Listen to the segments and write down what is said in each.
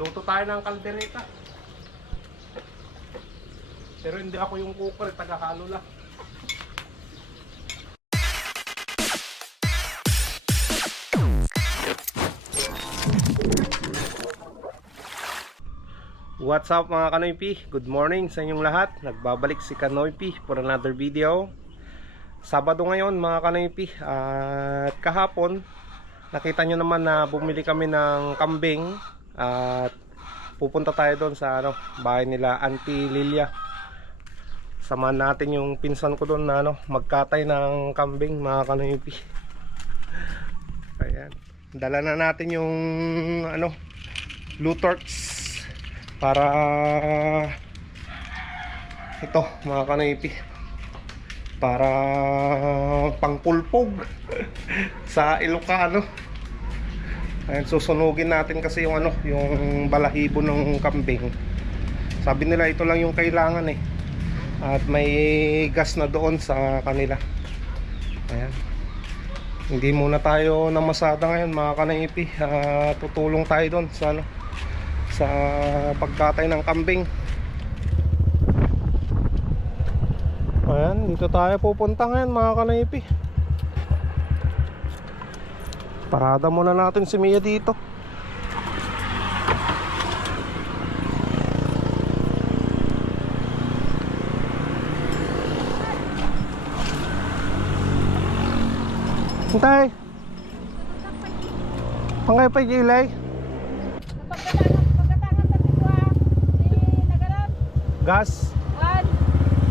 Luto tayo ng kaldereta. Pero hindi ako yung cooker, taga-halo lang. What's up mga Kanoypi? Good morning sa inyong lahat. Nagbabalik si Kanoypi for another video. Sabado ngayon mga Kanoypi. At kahapon, nakita nyo naman na bumili kami ng kambing. At pupunta tayo doon sa ano, bahay nila Auntie Lilia. Samahan natin yung pinsan ko doon na ano, magkatay ng kambing mga Kanoypi. Ayan. Dala na natin yung ano, Lutorts para ito mga kanoypi para pangpulpog sa Ilocano. Ayan, susunugin natin kasi yung ano yung balahibo ng kambing. Sabi nila ito lang yung kailangan eh. At may gas na doon sa kanila. Ayan. Hindi muna tayo namasada ngayon mga kanaypi. Uh, tutulong tayo doon sa ano sa pagkatay ng kambing. Ayan dito tayo pupunta ngayon mga kanaypi. Parada muna natin si Mia dito. Hintay! Pangay pa ilay Pagkatangan sa sitwa, di nagalat. Gas. One,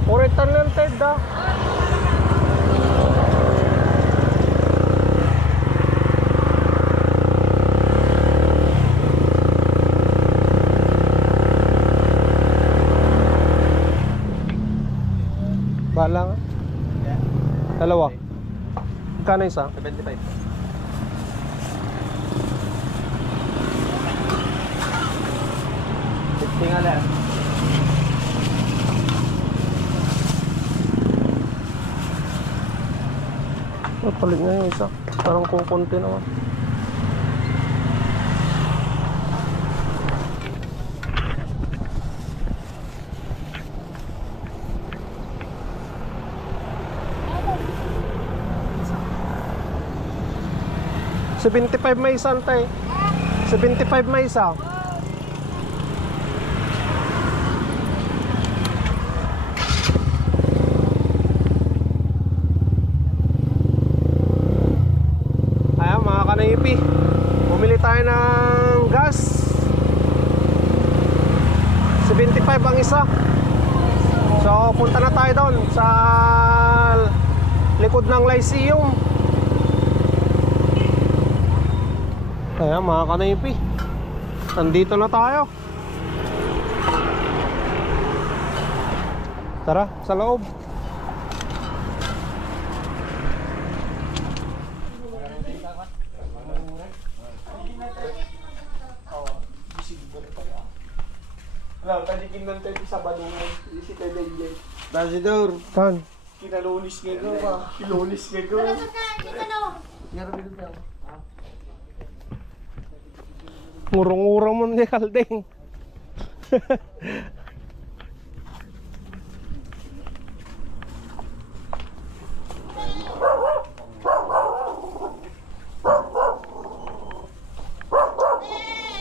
Uritan lang Ted da Bala nga Dalawa. Magkano isa? 75. Tingnan lang. Oh, palit nga yung isa. Parang kukunti naman. Seventy-five may isa, antay. Seventy-five may isa. Ayan mga kanaypi Bumili tayo ng gas 75 ang isa. So punta na tayo doon Sa likod ng Lyceum. Ayan mga kanaypi. Nandito na tayo. Tara sa loob Wala, tadikin lang tayo sa badungan. Si Tede Injay. Dasidor. Saan? Kinalunis nga ko pa. Kilunis nga ko. Wala sa hindi ka no. Ngurong-ngurong mo ni Kaldeng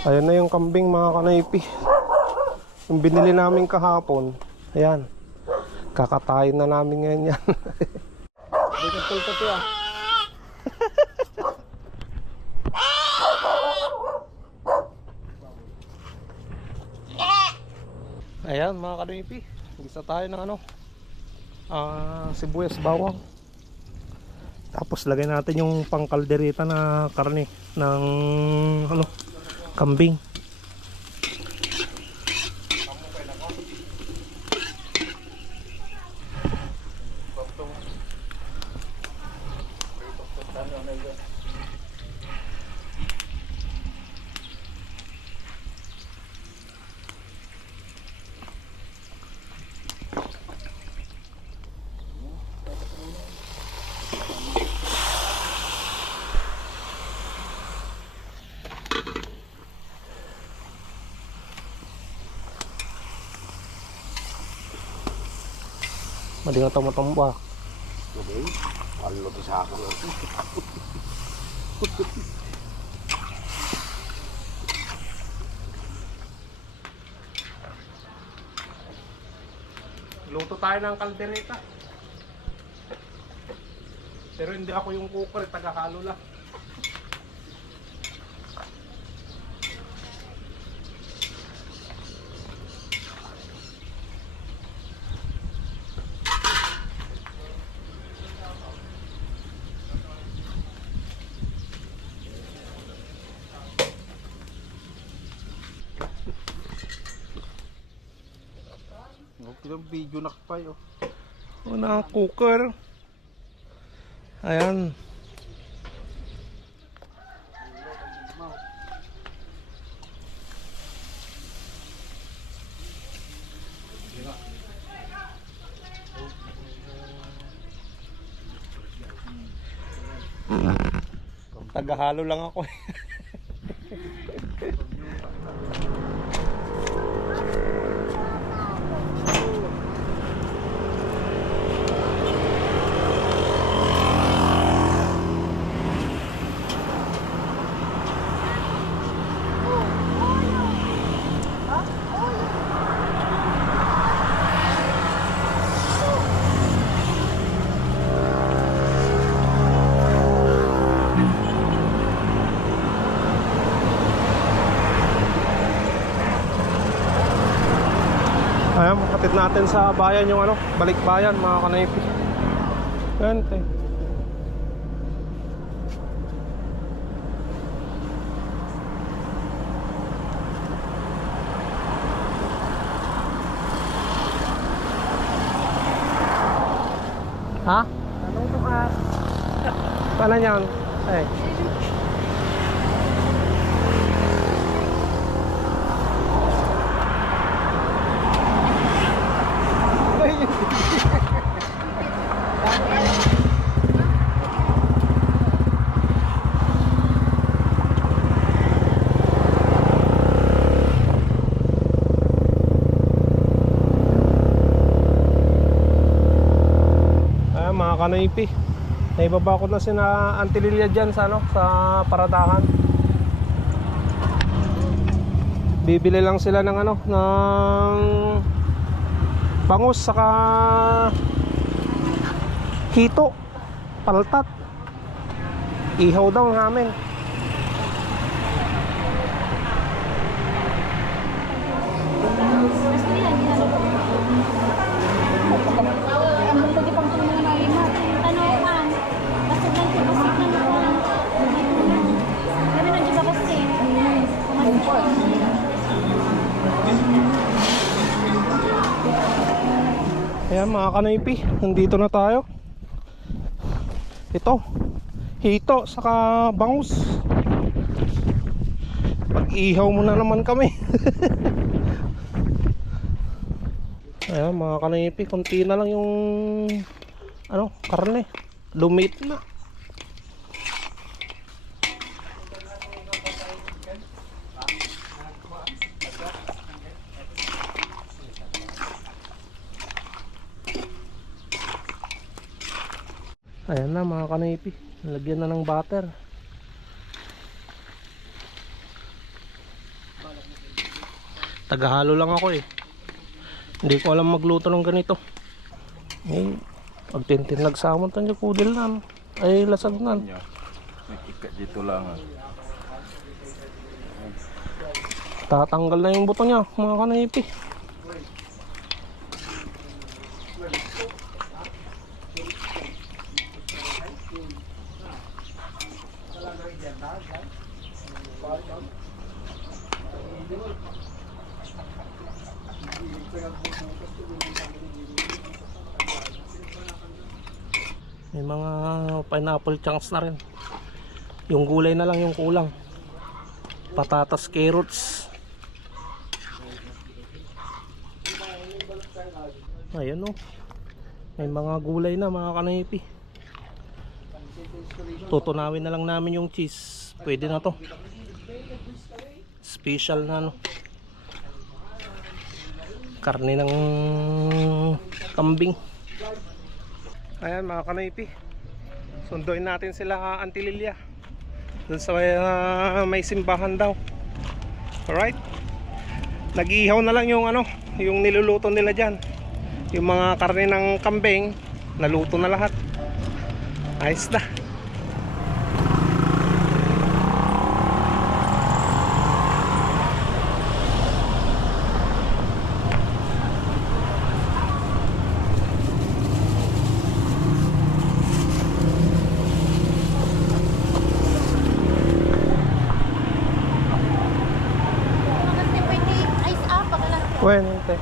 Ayan na yung kambing mga kanaypi Yung binili namin kahapon Ayan. Kakatayin na namin ngayon yan. Dito tulpa to ah Ayan mga kanaypi Gisa tayo ng ano ah Sibuyas bawang. Tapos lagay natin yung pangkaldereta na karne Ng ano Kambing Mending atau motong buah. Ano to sa akin? Luto tayo ng kaldereta. Pero hindi ako yung cooker, taga-halo lang, video nakapay oh. Una cooker. Ayan. Tagahalo lang ako. Makatid natin sa bayan yung ano, balik bayan mga kanaypi. Gante. Ha? Anong tukat? Paano yan? Eh. Mga kanaypi. Naibaba ko na sina Antililla dyan sa, ano, sa paradahan. Bibili lang sila ng ano, ng bangus saka hito, paltat. Ihaw daw ang amin. Gusto yan, Ayan mga kanaypi, nandito na tayo. Ito, hito saka bangus. Pag-ihaw mo na naman kami. Ayan mga kanaypi, konti na lang yung ano, karne. Lumit na. Ayan na mga kanaypi. Lagyan na ng butter. Tagahalo lang ako eh. Hindi ko alam magluto ng ganito. Eh, pag tintin nagsamon tanyo kudil na. Ay lasag na. Ikat dito lang ah. Tatanggal na yung buto niya mga kanaypi. May mga pineapple chunks na rin. Yung gulay na lang yung kulang. Patatas, carrots. Ayan o. May mga gulay na mga kanaypi. Tutunawin na lang namin yung cheese. Pwede na to. Special na no. Karne ng kambing. Ayan mga kanoypi. Sunduin natin sila Antililya. Doon sa may, ah, may simbahan daw. Alright. Nag-ihaw na lang yung ano, yung niluluto nila diyan. Yung mga karne ng kambing, naluto na lahat. Ayos na. Kasi pwede ice up, pagkalas. Bueno, ente.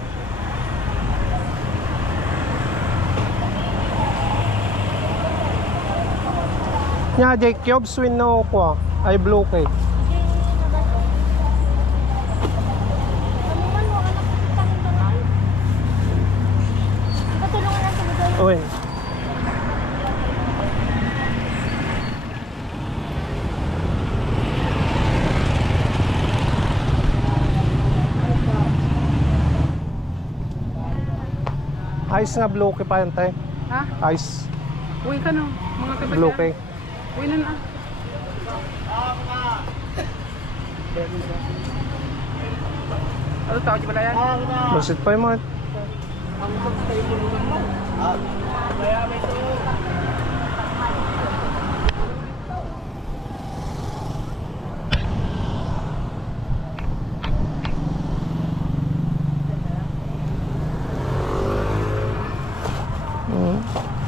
Nya Jake Cubes win no ko ay blue kay. Owen. Ice nga blue kay pa yan tay. Ha? Ice Uwi ka no, mga kapatid. blue Uwi na na. Ano di ba yan? Basit pa yung mga Mm. Napanok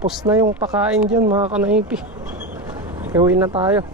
Tapos na yung pakain dyan mga kanaipi. Iuwi na tayo.